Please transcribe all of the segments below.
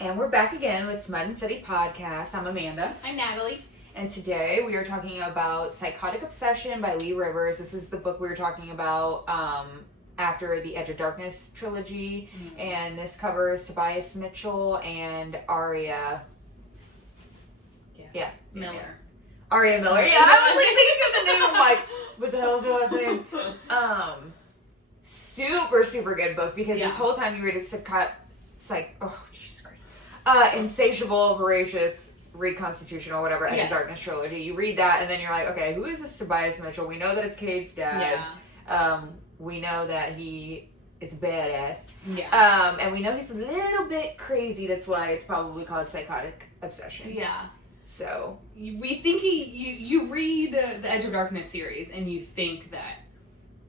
And we're back again with SMUT N STUDY Podcast. I'm Amanda. I'm Natalie. And today we are talking about Psychotic Obsession by Leigh Rivers. This is the book we were talking about after the Edge of Darkness trilogy. Mm-hmm. And this covers Tobias Mitchell and Aria. Yes. Yeah. Miller. Aria Miller. Yeah, I was thinking of the name. I'm like, what the hell is her last name? Super good book because this whole time you read it, Jesus Christ. Insatiable, Voracious, Reconstitutional, whatever, Edge of Darkness trilogy. You read that and then you're like, okay, who is this Tobias Mitchell? We know that it's Cade's dad. Yeah. We know that he is a badass. Yeah. And we know he's a little bit crazy. That's why it's probably called Psychotic Obsession. Yeah. So we think you read the Edge of Darkness series and you think that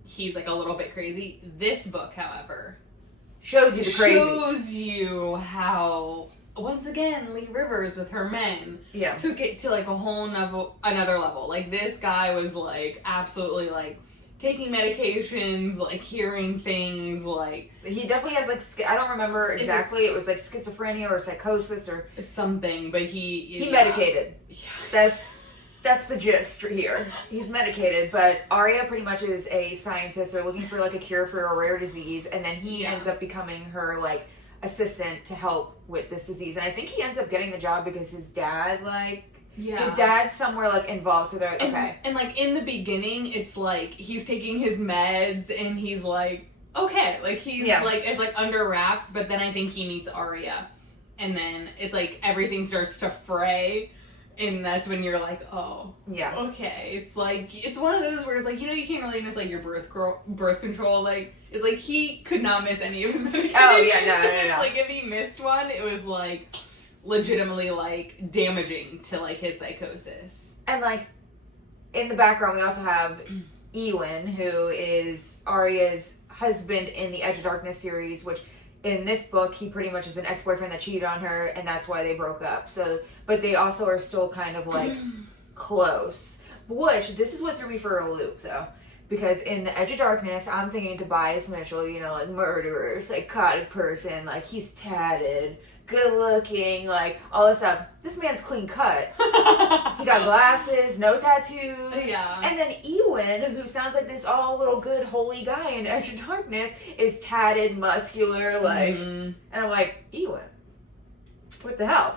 he's like a little bit crazy. This book, however, shows you the crazy. Shows you how, once again, Leigh Rivers with her men took it to like a whole another level. Like, this guy was like absolutely like taking medications, like hearing things, like he definitely has like I don't remember exactly. It was like schizophrenia or psychosis or something, but he medicated. Yeah. That's the gist here. He's medicated, but Aria pretty much is a scientist. They're looking for like a cure for a rare disease, and then he ends up becoming her like assistant to help with this disease. And I think he ends up getting the job because his dad his dad's somewhere like involved. So they're like, okay. And like in the beginning, it's like he's taking his meds and he's like okay, like he's like it's like under wraps. But then I think he meets Aria, and then it's like everything starts to fray. And that's when you're like, oh, yeah, okay. It's like, it's one of those where it's like, you can't really miss like your birth control. Like, it's like he could not miss any of his medications. Oh, yeah, no. It's like if he missed one, it was like legitimately like damaging to like his psychosis. And like in the background, we also have Ewan, who is Aria's husband in the Edge of Darkness series, which in this book, he pretty much is an ex-boyfriend that cheated on her, and that's why they broke up. So, but they also are still kind of like close. Which, this is what threw me for a loop, though. Because in the Edge of Darkness, I'm thinking Tobias Mitchell, like murderer, psychotic person, like he's tatted, good looking, like all this stuff. This man's clean cut. He got glasses, no tattoos. Yeah. And then Ewan, who sounds like this all little good holy guy in Edge of Darkness, is tatted, muscular, like, and I'm like, Ewan, what the hell?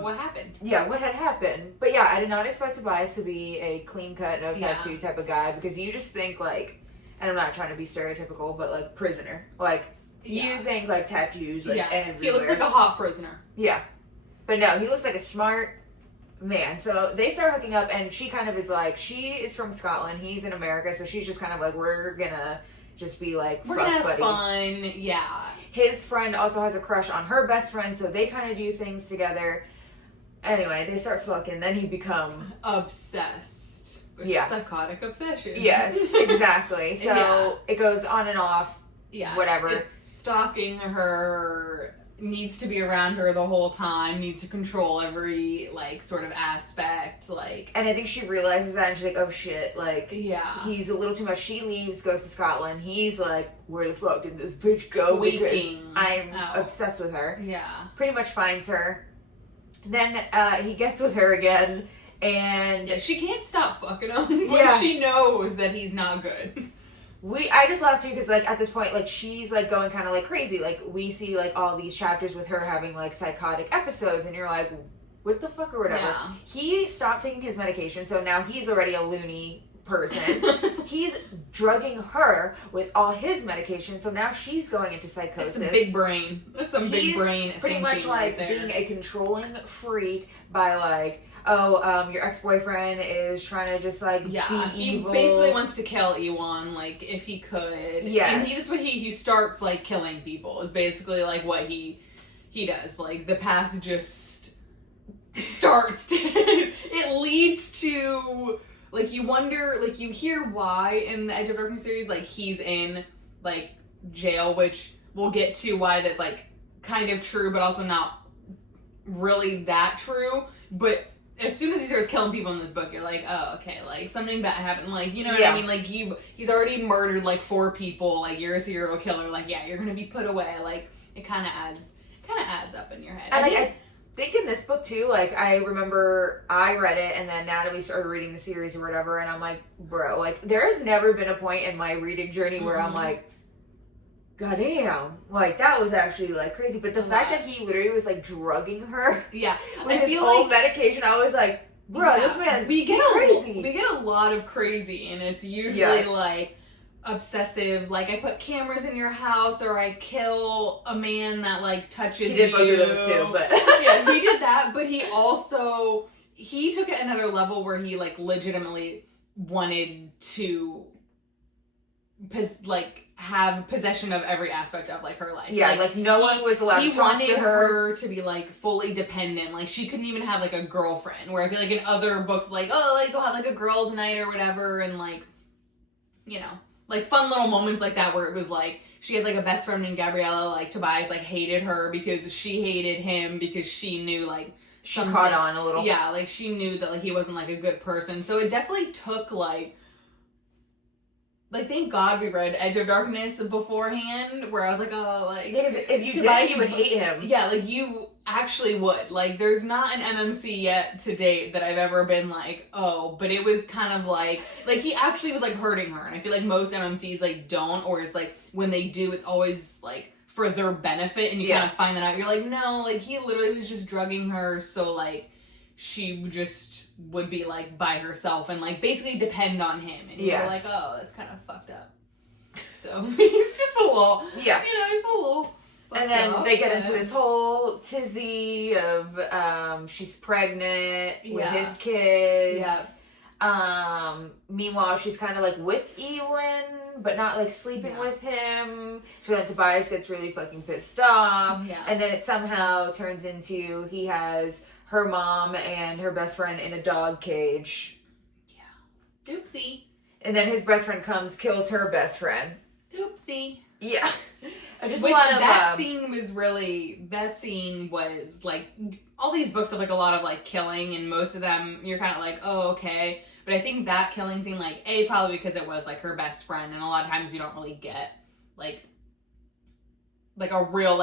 What happened? Yeah, what had happened? But yeah, I did not expect Tobias to be a clean cut, no tattoo type of guy, because you just think like, and I'm not trying to be stereotypical, but like prisoner, like. You think, like, tattoos, like, everywhere. He looks like a hot prisoner. Yeah. But no, he looks like a smart man. So they start hooking up, and she kind of is like, she is from Scotland, he's in America, so she's just kind of like, we're gonna just be like, we're gonna have fun, yeah. His friend also has a crush on her best friend, so they kind of do things together. Anyway, they start fucking, then he become obsessed. Psychotic obsession. Yes, exactly. So it goes on and off. Yeah. Whatever. It's stalking her, needs to be around her the whole time, needs to control every, like, sort of aspect, like. And I think she realizes that, and she's like, oh shit, like, he's a little too much. She leaves, goes to Scotland. He's like, where the fuck did this bitch go? Because I'm obsessed with her. Yeah. Pretty much finds her. Then he gets with her again, and. Yeah, she can't stop fucking him when she knows that he's not good. I just laughed too because, like, at this point, like, she's, like, going kind of, like, crazy. Like, we see, like, all these chapters with her having, like, psychotic episodes, and you're like, what the fuck or whatever. Yeah. He stopped taking his medication, so now he's already a loony person. He's drugging her with all his medication, so now she's going into psychosis. It's a big brain. That's some big brain pretty much, like, being a controlling freak by, like, your ex-boyfriend is trying to just, like, be evil. He basically wants to kill Ewan, like, if he could. Yes. And that's what he starts, like, killing people, is basically, like, what he does. Like, the path just starts to... it leads to... Like, you wonder... Like, you hear why in the Edge of Darkness series, like, he's in, like, jail, which we'll get to why that's, like, kind of true, but also not really that true. But... as soon as he starts killing people in this book, you're like, oh, okay, like, something bad happened, like, you know what I mean? Like, he's already murdered, like, 4 people, like, you're a serial killer, like, yeah, you're gonna be put away, like, it kind of adds. kind of adds up in your head. And I think in this book too, like I remember I read it and then Natalie started reading the series or whatever, and I'm like, bro, like there has never been a point in my reading journey where I'm like, God damn, like that was actually like crazy. But the fact that he literally was like drugging her with his old medication, I was like, bro, this man we get crazy. We get a lot of crazy, and it's usually like obsessive, like I put cameras in your house, or I kill a man that like touches you. He did both of those too, but yeah, he did that. But he took it another level where he like legitimately wanted to have possession of every aspect of like her life. Yeah, like no one was allowed to talk to her. He wanted her to be like fully dependent. Like she couldn't even have like a girlfriend. Where I feel like in other books, like like go have like a girls' night or whatever, and like like fun little moments like that where it was like she had like a best friend named Gabriella. Like Tobias like hated her because she hated him because she knew like she caught on a little. Yeah, like she knew that like he wasn't like a good person. So it definitely took like thank God we read Edge of Darkness beforehand, where I was like, oh, like because if you did, you would hate him. Yeah, like you actually would. Like there's not an MMC yet to date that I've ever been like, oh, but it was kind of like he actually was like hurting her, and I feel like most MMCs like don't, or it's like when they do, it's always like for their benefit, and you kind of find that out. You're like, no, like he literally was just drugging her, so like she just would be like by herself and like basically depend on him, and you're like, oh, that's kind of fucked up. So he's just a little, he's a little. And then they get into this whole tizzy of she's pregnant with his kids. Meanwhile, she's kind of like with Ewan, but not like sleeping with him. So then Tobias gets really fucking pissed off. And then it somehow turns into he has her mom and her best friend in a dog cage. Oopsie. And then his best friend comes, kills her best friend. Oopsie. Yeah. Just that scene was like, all these books have like a lot of like killing, and most of them you're kind of like, oh, okay. But I think that killing scene, like, probably because it was like her best friend, and a lot of times you don't really get like a real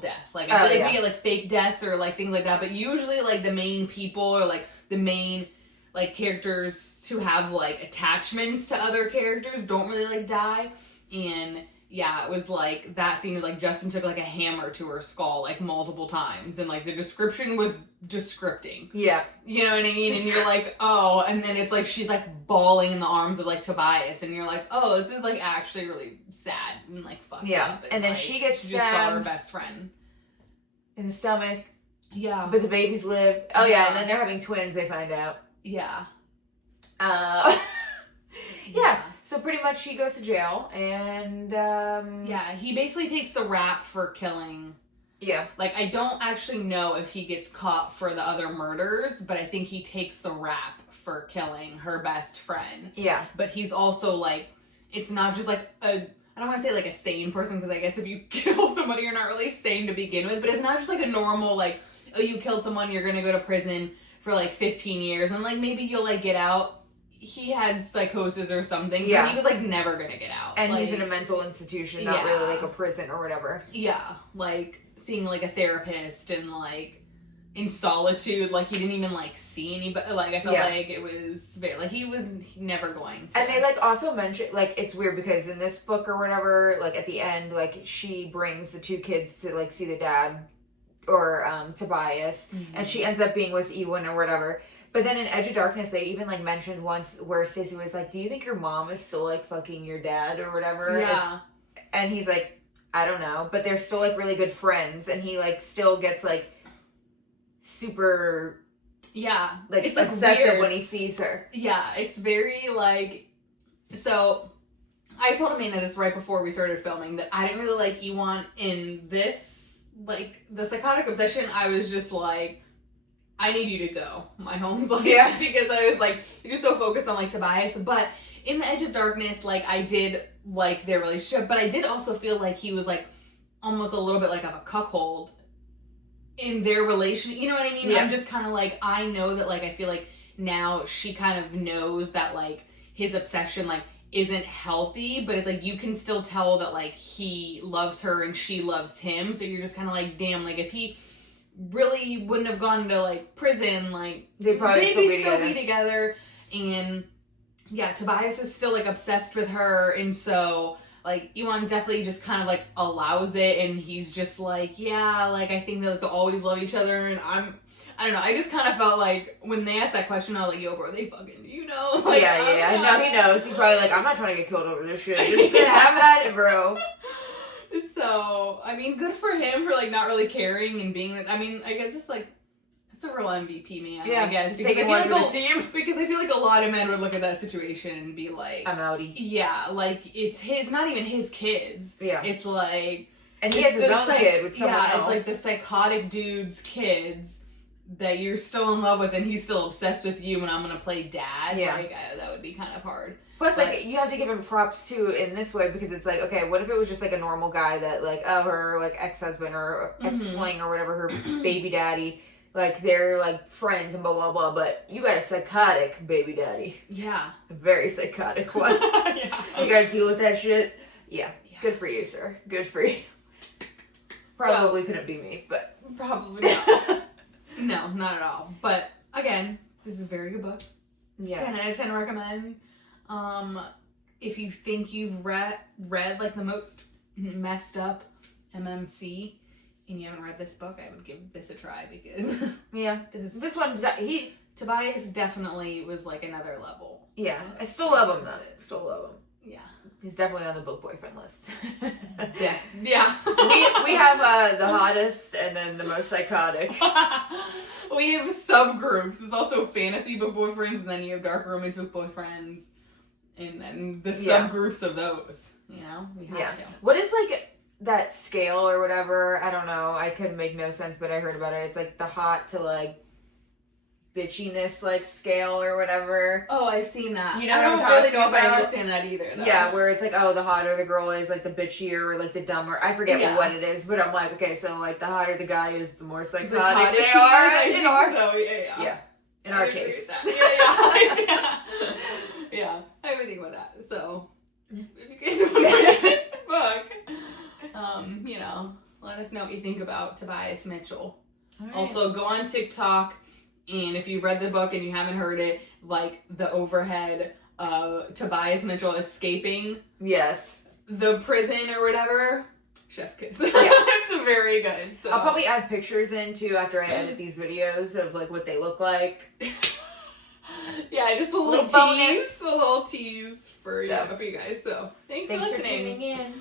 death. Like I feel like we get like fake deaths or like things like that, but usually like the main people or like the main like characters who have like attachments to other characters don't really like die. And it was like that scene was like Justin took like a hammer to her skull like multiple times, and like the description was just scripting. Yeah. You know what I mean? And you're like, oh, and then it's like she's like bawling in the arms of like Tobias, and you're like, oh, this is like actually really sad and like fucked up. And then like, she gets stabbed. Just saw her best friend in the stomach. Yeah. But the babies live. Oh yeah, and then they're having twins, they find out. Yeah. So pretty much she goes to jail, and he basically takes the rap for killing. Yeah. Like, I don't actually know if he gets caught for the other murders, but I think he takes the rap for killing her best friend. Yeah. But he's also like, it's not just like I don't want to say like a sane person, because I guess if you kill somebody, you're not really sane to begin with, but it's not just like a normal like, oh, you killed someone, you're gonna go to prison for like 15 years, and like maybe you'll like get out. He had psychosis or something, so he was like never gonna get out. And like, he's in a mental institution, not really like a prison or whatever. Yeah, like seeing like a therapist and like in solitude, like he didn't even like see anybody. Like I felt like it was very like he was never going to. And they like also mention like it's weird because in this book or whatever, like at the end, like she brings the two kids to like see the dad or Tobias, and she ends up being with Ewan or whatever. But then in Edge of Darkness, they even, like, mentioned once where Stacey was like, do you think your mom is still, like, fucking your dad or whatever? Yeah. And he's like, I don't know. But they're still, like, really good friends. And he, like, still gets, like, super... Yeah. Like, it's obsessive like when he sees her. Yeah, it's very, like... So, I told Amanda this right before we started filming, that I didn't really like Ewan in this. Like, the Psychotic Obsession, I was just like... I need you to go, my home's like, because I was like, you're just so focused on like Tobias. But in the Edge of Darkness, like I did like their relationship, but I did also feel like he was like almost a little bit like of a cuckold in their relationship. You know what I mean? I'm just kind of like, I know that like I feel like now she kind of knows that like his obsession like isn't healthy, but it's like you can still tell that like he loves her and she loves him. So you're just kind of like, damn, like if he really wouldn't have gone to like prison, like they'd probably still be together. And yeah, Tobias is still like obsessed with her, and so like Ewan definitely just kind of like allows it, and he's just like, yeah, like I think that like, they'll always love each other. And I don't know, I just kind of felt like when they asked that question, I was like, yo, bro, they fucking do, you know? Like, yeah, I know he knows. He's probably like, I'm not trying to get killed over this shit. Just have at it, bro. So, I mean, good for him for like not really caring and being like, I mean, I guess it's like, it's a real MVP, man. Yeah, I guess. because I feel like a lot of men would look at that situation and be like, I'm outie. Yeah, like it's not even his kids. Yeah. It's like, and he has his own kid with someone else. Yeah, it's like the psychotic dude's kids that you're still in love with, and he's still obsessed with you, and I'm gonna play dad. Yeah. Like, that would be kind of hard. Plus, like, you have to give him props, too, in this way, because it's like, okay, what if it was just, like, a normal guy that, like, her, like, ex-husband or ex-fling or whatever, her baby daddy, like, they're, like, friends and blah, blah, blah, but you got a psychotic baby daddy. Yeah. A very psychotic one. Yeah. You gotta deal with that shit. Yeah. Good for you, sir. Good for you. Probably couldn't be me, but... Probably not. No, not at all. But again, this is a very good book. Yes. 10 out of 10 recommend. If you think you've read like the most messed up MMC and you haven't read this book, I would give this a try because yeah, this one Tobias definitely was like another level. Yeah, I still love him though. Still love him. Yeah. He's definitely on the book boyfriend list. Yeah. Yeah. we have the hottest and then the most psychotic. We have subgroups. There's also fantasy book boyfriends, and then you have dark romance book boyfriends, and then the subgroups of those. You know, we have to. What is like that scale or whatever? I don't know. I couldn't make no sense, but I heard about it. It's like the hot to like bitchiness like scale or whatever. Oh, I've seen that. You know, I don't really know if I understand that either, though. Yeah, where it's like, oh, the hotter the girl is, like the bitchier or like the dumber. I forget what it is, but I'm like, okay, so like the hotter the guy is, the more psychotic they are. In our yeah. In our case. Yeah. Yeah. I have think about that. So if you guys want to read this book, you know, let us know what you think about Tobias Mitchell. Right. Also, go on TikTok. And if you've read the book and you haven't heard it, like the overhead of Tobias Mitchell escaping the prison or whatever, chef's kiss. Yeah. It's very good. So. I'll probably add pictures in too after I edit these videos of like what they look like. Yeah, just a little tease. A little tease for you guys. So thanks for listening. For tuning in.